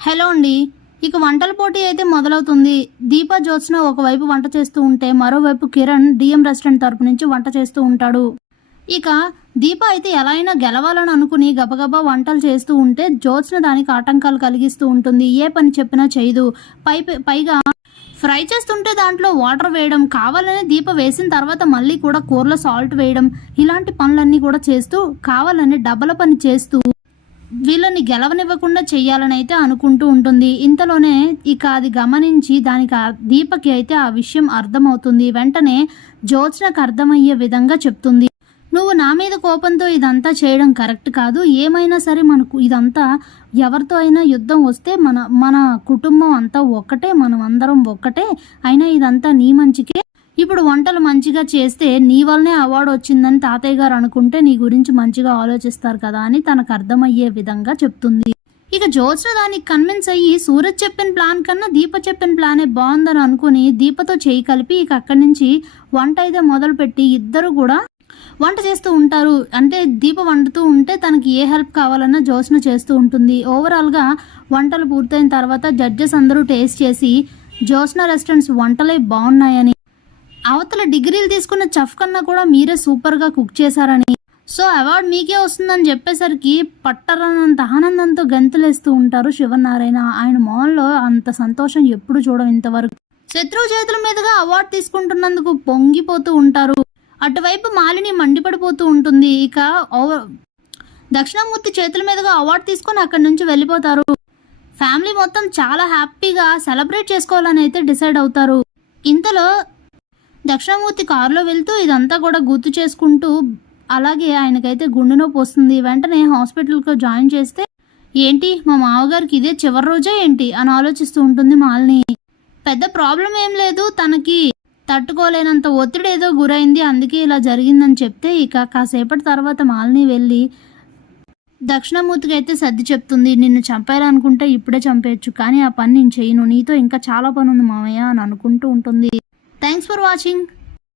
Hello అండి. ఇక వంటల పోటీ అయితే మొదలవుతుంది. దీప, జ్యోత్స్న ఒకవైపు వంట చేస్తూ ఉంటే, మరోవైపు కిరణ్ డీఎం రెస్టారెంట్ తరపు నుంచి వంట చేస్తూ ఉంటాడు. ఇక దీప అయితే ఎలా అయినా గెలవాలని అనుకుని గబగబా వంటలు చేస్తూ ఉంటే, జ్యోత్స్న దానికి ఆటంకాలు కలిగిస్తూ ఉంటుంది. ఏ పని చెప్పినా చేయదు. పైగా ఫ్రై చేస్తుంటే దాంట్లో వాటర్ వేయడం, కావాలని దీప వేసిన తర్వాత మళ్ళీ కూడా కూరలో సాల్ట్ వేయడం, ఇలాంటి పనులన్నీ కూడా చేస్తూ కావాలని డబల పని చేస్తూ వీళ్ళని గెలవనివ్వకుండా చెయ్యాలని అయితే అనుకుంటూ ఉంటుంది. ఇంతలోనే ఇక అది గమనించి దానికి దీపకి అయితే ఆ విషయం అర్థమవుతుంది. వెంటనే జ్యోత్స్నకు అర్థమయ్యే విధంగా చెప్తుంది, నువ్వు నా మీద కోపంతో ఇదంతా చేయడం కరెక్ట్ కాదు. ఏమైనా సరే మనకు ఇదంతా ఎవరితో అయినా యుద్ధం వస్తే మన కుటుంబం అంతా ఒక్కటే, మనం అందరం ఒక్కటే. అయినా ఇదంతా నీ మంచికే. ఇప్పుడు వంటలు మంచిగా చేస్తే నీ వల్లనే అవార్డు వచ్చిందని తాతయ్య గారు అనుకుంటే నీ గురించి మంచిగా ఆలోచిస్తారు కదా అని తనకు అర్థమయ్యే విధంగా చెప్తుంది. ఇక జ్యోత్స్న దానికి కన్విన్స్ అయ్యి సూరజ్ చెప్పిన ప్లాన్ కన్నా దీప చెప్పిన ప్లానే బాగుందని అనుకుని దీపతో చేయి కలిపి ఇక అక్కడి నుంచి వంట అయితే మొదలుపెట్టి ఇద్దరు కూడా వంట చేస్తూ ఉంటారు. అంటే దీప వండుతూ ఉంటే తనకి ఏ హెల్ప్ కావాలన్నా జ్యోత్స్న చేస్తూ ఉంటుంది. ఓవరాల్గా వంటలు పూర్తయిన తర్వాత జడ్జెస్ అందరూ టేస్ట్ చేసి జ్యోత్స్న రెస్టారెంట్స్ వంటలే బాగున్నాయని, అవతల డిగ్రీలు తీసుకున్న చెఫ్ కన్నా కూడా మీరే సూపర్గా కుక్ చేశారని, సో అవార్డు మీకే వస్తుందని చెప్పేసరికి పట్టరనంత ఆనందంతో గంతులేస్తూ ఉంటారు శివనారాయణ. ఆయన మొహంలో అంత సంతోషం ఎప్పుడు చూడం ఇంతవరకు. శత్రువు చేతుల మీదుగా అవార్డు తీసుకుంటున్నందుకు పొంగిపోతూ ఉంటారు. అటువైపు మాలిని మండిపడిపోతూ ఉంటుంది. ఇక దక్షిణామూర్తి చేతుల మీదుగా అవార్డు తీసుకొని అక్కడి నుంచి వెళ్ళిపోతారు. ఫ్యామిలీ మొత్తం చాలా హ్యాపీగా సెలబ్రేట్ చేసుకోవాలని అయితే డిసైడ్ అవుతారు. ఇంతలో దక్షిణామూర్తి కారులో వెళ్తూ ఇదంతా కూడా గుర్తు చేసుకుంటూ, అలాగే ఆయనకైతే గుండె నొప్పి వస్తుంది. వెంటనే హాస్పిటల్కి జాయిన్ చేస్తే, ఏంటి మా మామగారికి ఇదే చివరి రోజే ఏంటి అని ఆలోచిస్తూ ఉంటుంది మాలిని. పెద్ద ప్రాబ్లం ఏం లేదు, తనకి తట్టుకోలేనంత ఒత్తిడి ఏదో గురైంది, అందుకే ఇలా జరిగిందని చెప్తే ఇక కాసేపటి తర్వాత మాలిని వెళ్ళి దక్షిణామూర్తికి అయితే సర్ది చెప్తుంది, నిన్ను చంపాలనుకుంటే ఇప్పుడే చంపేయచ్చు, కానీ ఆ పని నేను చేయను, నీతో ఇంకా చాలా పని ఉంది మామయ్య అని అనుకుంటూ ఉంటుంది. Thanks for watching.